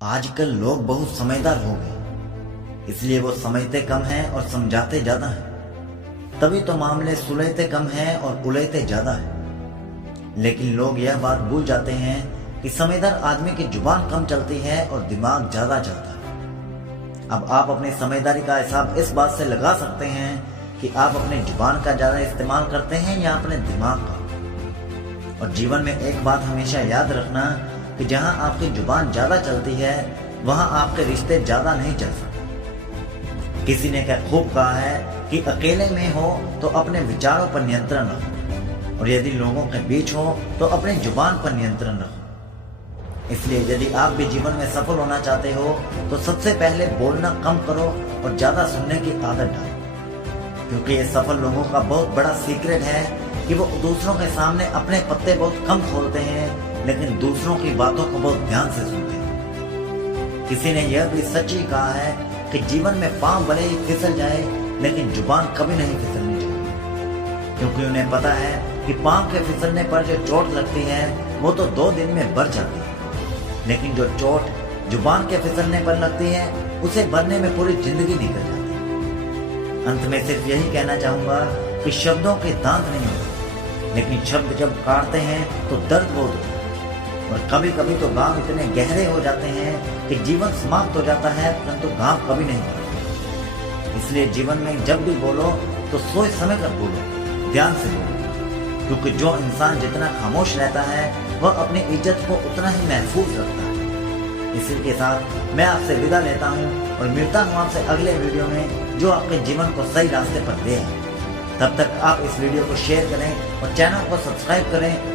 आजकल लोग बहुत समझदार हो गए, इसलिए वो समझते कम हैं और समझाते ज्यादा हैं। तभी तो मामले सुलझते कम हैं और उलझते ज्यादा हैं। लेकिन लोग यह बात भूल जाते हैं कि समझदार आदमी की जुबान कम चलती है और दिमाग ज्यादा चलता है। अब आप अपनी समझदारी का हिसाब इस बात से लगा सकते हैं कि आप अपनी जुबान का ज्यादा इस्तेमाल करते हैं या अपने दिमाग का। और जीवन में एक बात हमेशा याद रखना कि जहां आपकी जुबान ज्यादा चलती है वहां आपके रिश्ते ज्यादा नहीं चल सकते। किसी ने क्या खूब कहा है कि अकेले में हो तो अपने विचारों पर नियंत्रण रखो, और यदि लोगों के बीच हो तो अपनी जुबान पर नियंत्रण रखो। इसलिए यदि आप भी जीवन में सफल होना चाहते हो तो सबसे पहले बोलना कम करो और ज्यादा सुनने की आदत डालो, क्योंकि ये सफल लोगों का बहुत बड़ा सीक्रेट है कि वो दूसरों के सामने अपने पत्ते बहुत कम खोलते हैं, लेकिन दूसरों की बातों को बहुत ध्यान से सुनते हैं। किसी ने यह भी सच ही कहा है कि जीवन में पांव भले ही फिसल जाए लेकिन जुबान कभी नहीं फिसलनी चाहिए, क्योंकि उन्हें पता है कि पांव के फिसलने पर जो चोट लगती है वो तो 2 दिन में भर जाती है, लेकिन जो चोट जुबान के फिसलने पर लगती है उसे भरने में पूरी जिंदगी निकल जाती है। अंत में सिर्फ यही कहना चाहूंगा कि शब्दों के दांत नहीं होते, लेकिन शब्द जब काटते हैं तो दर्द बहुत होता है। और कभी कभी तो घाव इतने गहरे हो जाते हैं कि जीवन समाप्त हो जाता है, परंतु घाव कभी नहीं होता। इसलिए जीवन में जब भी बोलो तो सोच समझ कर बोलो, ध्यान से बोलो, क्योंकि जो इंसान जितना खामोश रहता है वह अपनी इज्जत को उतना ही महफूज रखता है। इसी के साथ मैं आपसे विदा लेता हूँ और मिलता हूँ आपसे अगले वीडियो में जो आपके जीवन को सही रास्ते पर ले। तब तक आप इस वीडियो को शेयर करें और चैनल को सब्सक्राइब करें।